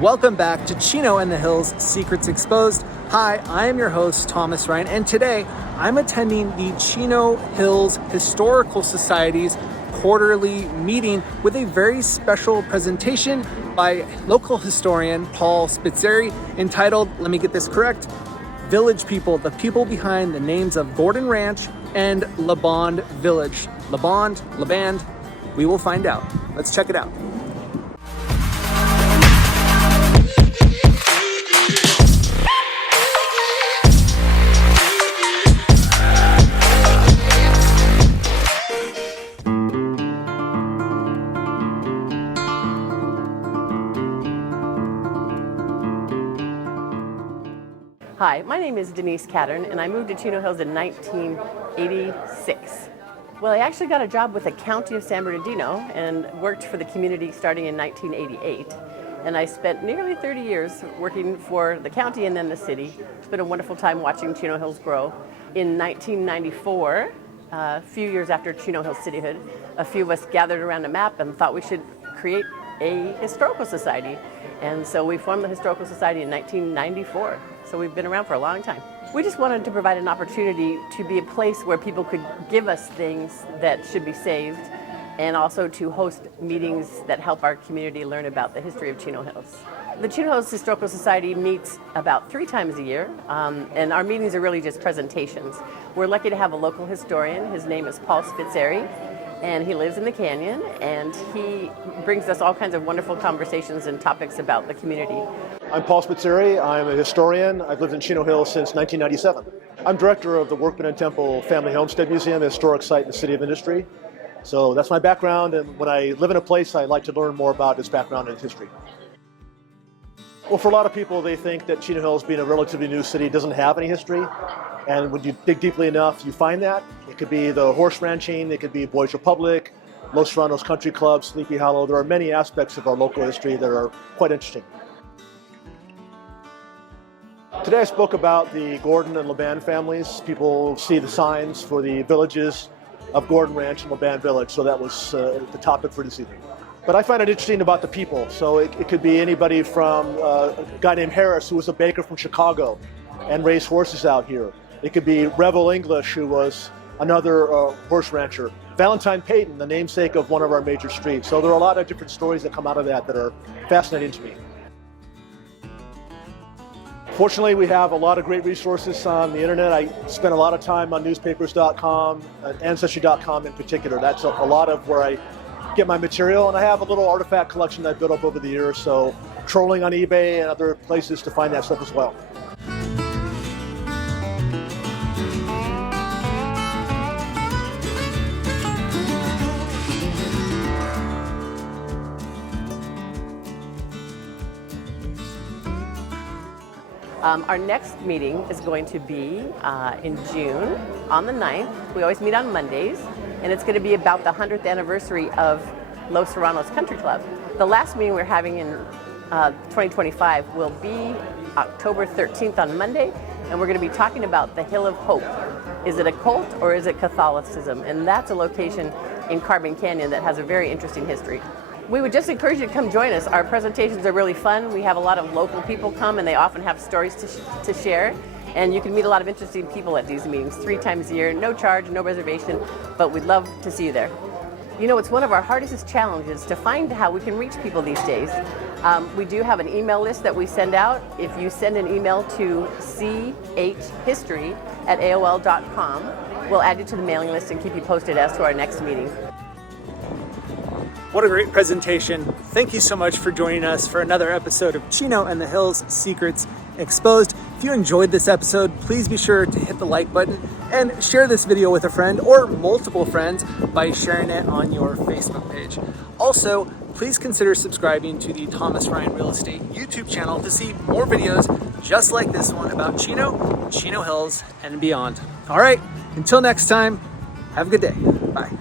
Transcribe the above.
Welcome back to Chino and the Hills Secrets Exposed. Hi, I am your host, Thomas Ryan, and today I'm attending the Chino Hills Historical Society's quarterly meeting with a very special presentation by local historian Paul Spitzzeri entitled, let me get this correct, Village People, the people behind the names of Gordon Ranch and Laband Village. Laband, we will find out. Let's check it out. Hi, my name is Denise Cattern, and I moved to Chino Hills in 1986. Well, I actually got a job with the County of San Bernardino and worked for the community starting in 1988. And I spent nearly 30 years working for the county and then the city. It's been a wonderful time watching Chino Hills grow. In 1994, a few years after Chino Hills cityhood, a few of us gathered around a map and thought we should create a historical society. And so we formed the Historical Society in 1994. So we've been around for a long time. We just wanted to provide an opportunity to be a place where people could give us things that should be saved, and also to host meetings that help our community learn about the history of Chino Hills. The Chino Hills Historical Society meets about 3 times a year, and our meetings are really just presentations. We're lucky to have a local historian. His name is Paul Spitzzeri, and he lives in the canyon, and he brings us all kinds of wonderful conversations and topics about the community. I'm Paul Spitzzeri. I'm a historian. I've lived in Chino Hills since 1997. I'm director of the Workman and Temple Family Homestead Museum, a historic site in the City of Industry. So that's my background, and when I live in a place, I like to learn more about its background and its history. Well, for a lot of people, they think that Chino Hills, being a relatively new city, doesn't have any history. And when you dig deeply enough, you find that. It could be the horse ranching, it could be Boys Republic, Los Serranos Country Club, Sleepy Hollow. There are many aspects of our local history that are quite interesting. Today I spoke about the Gordon and Laband families. People see the signs for the villages of Gordon Ranch and Laband Village, so that was the topic for this evening. But I find it interesting about the people. So it could be anybody from a guy named Harris, who was a baker from Chicago and raised horses out here. It could be Revel English, who was another horse rancher. Valentine Payton, the namesake of one of our major streets. So there are a lot of different stories that come out of that are fascinating to me. Fortunately, we have a lot of great resources on the internet. I spend a lot of time on newspapers.com, ancestry.com in particular. That's a lot of where I get my material, and I have a little artifact collection that I built up over the years, so trolling on eBay and other places to find that stuff as well. Our next meeting is going to be in June on the 9th. We always meet on Mondays, and it's going to be about the 100th anniversary of Los Serranos Country Club. The last meeting we're having in 2025 will be October 13th on Monday, and we're going to be talking about the Hill of Hope. Is it a cult or is it Catholicism? And that's a location in Carbon Canyon that has a very interesting history. We would just encourage you to come join us. Our presentations are really fun. We have a lot of local people come, and they often have stories to share. And you can meet a lot of interesting people at these meetings 3 times a year, no charge, no reservation, but we'd love to see you there. You know, it's one of our hardest challenges to find how we can reach people these days. We do have an email list that we send out. If you send an email to chhistory@aol.com, we'll add you to the mailing list and keep you posted as to our next meeting. What a great presentation. Thank you so much for joining us for another episode of Chino and the Hills Secrets Exposed. If you enjoyed this episode, please be sure to hit the like button and share this video with a friend or multiple friends by sharing it on your Facebook page. Also, please consider subscribing to the Thomas Ryan Real Estate YouTube channel to see more videos just like this one about Chino Hills, and beyond. All right, until next time, have a good day. Bye.